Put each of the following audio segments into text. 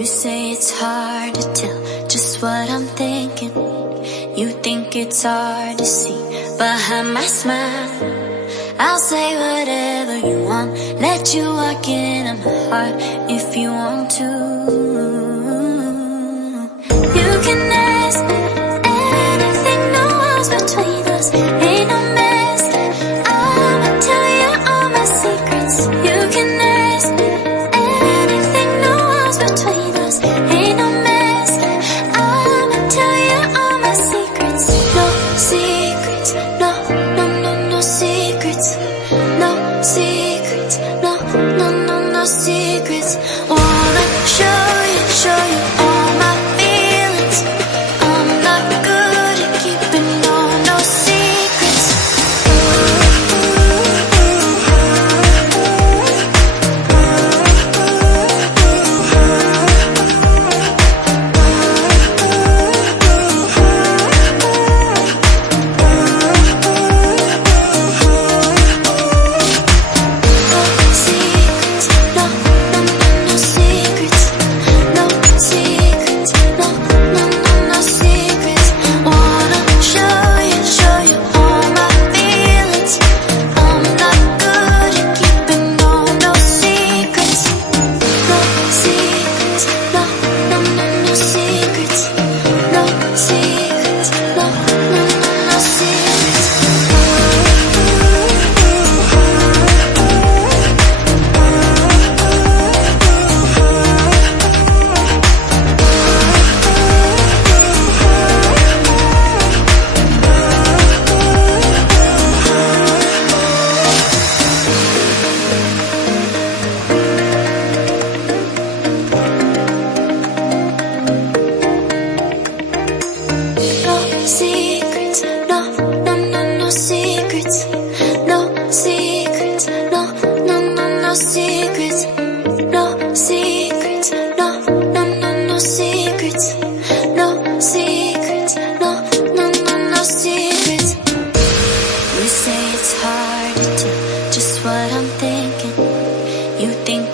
You say it's hard to tell just what I'm thinking. You think it's hard to see behind my smile. I'll say whatever you want, let you walk into my heart if you want to. You can ask me anything, no walls between us, ain't no mask. I'ma tell you all my secrets. You can ask me anything, no walls between us, ain't no mask. I'ma tell you all my secrets. No secrets, no, no, no, no secrets. No secrets, no, no, no, no secrets. Wanna show you all my feelings. I'm not good at keeping no secrets.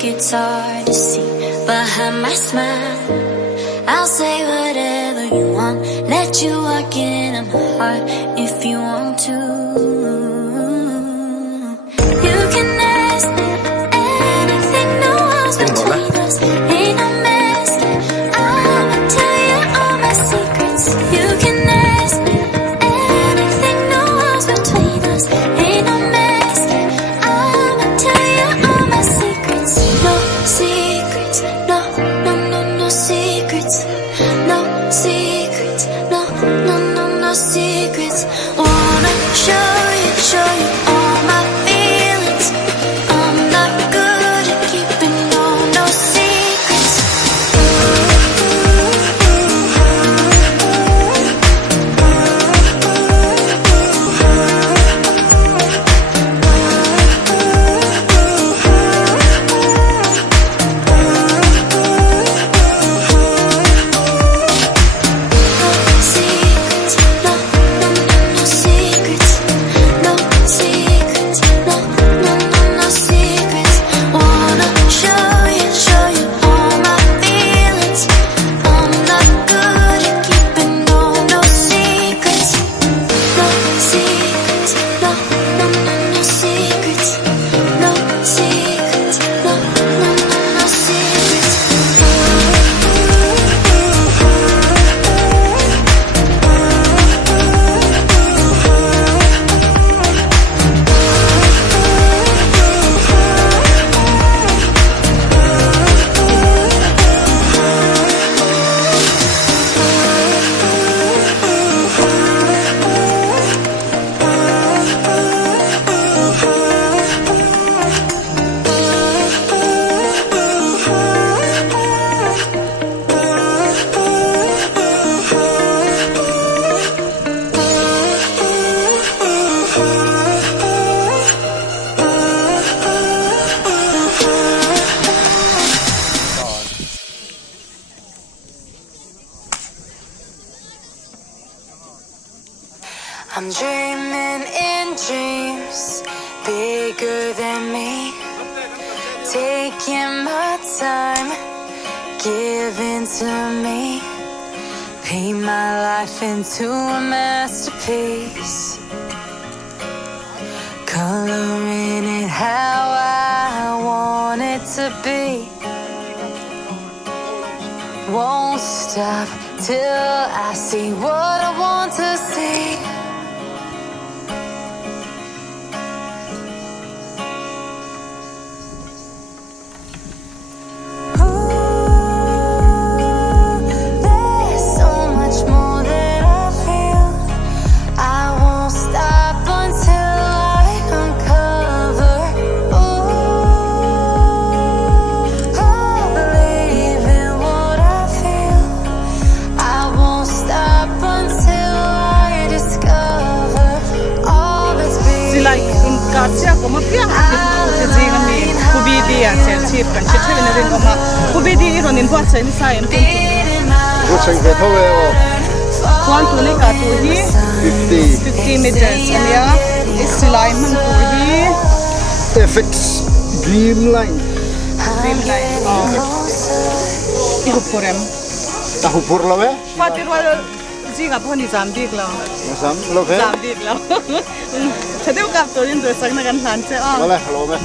It's hard to see behind my smile. I'll say whatever you want, let you walk into my heart if you want to. You can ask me anything, no walls between us, ain't no mask. I'ma tell you all my secrets. You can ask me anything, no walls between us, ain't no mask. I'ma tell you all my secrets. No secrets, no, no, no, no secrets. No secrets, no, no, no, no secrets. Wanna show you all my feelings. I'm not good at keeping no secrets. I'm dreaming in dreams bigger than me, taking my time, given to me. Paint my life into a masterpiece. Coloring it how I want it to be. Won't stop till I see what I want to see. Inkah siakna MAP yang akan terjadi kami kubidi yang sensitif kan cipta ini ring kama kubidi iron in buat saya ni saya pun Buat saya tahu ya. tuan tu ni katu hi 50 meters ya istilai man tu hi FX Dreamline. Ibu porem Tahu pur lah ya? fatir wal jika pun di Zambik lah Masam lo ya? Zambik lah. Jadi ukap tu yang tu sang nak kan lancar. Boleh, lo ya.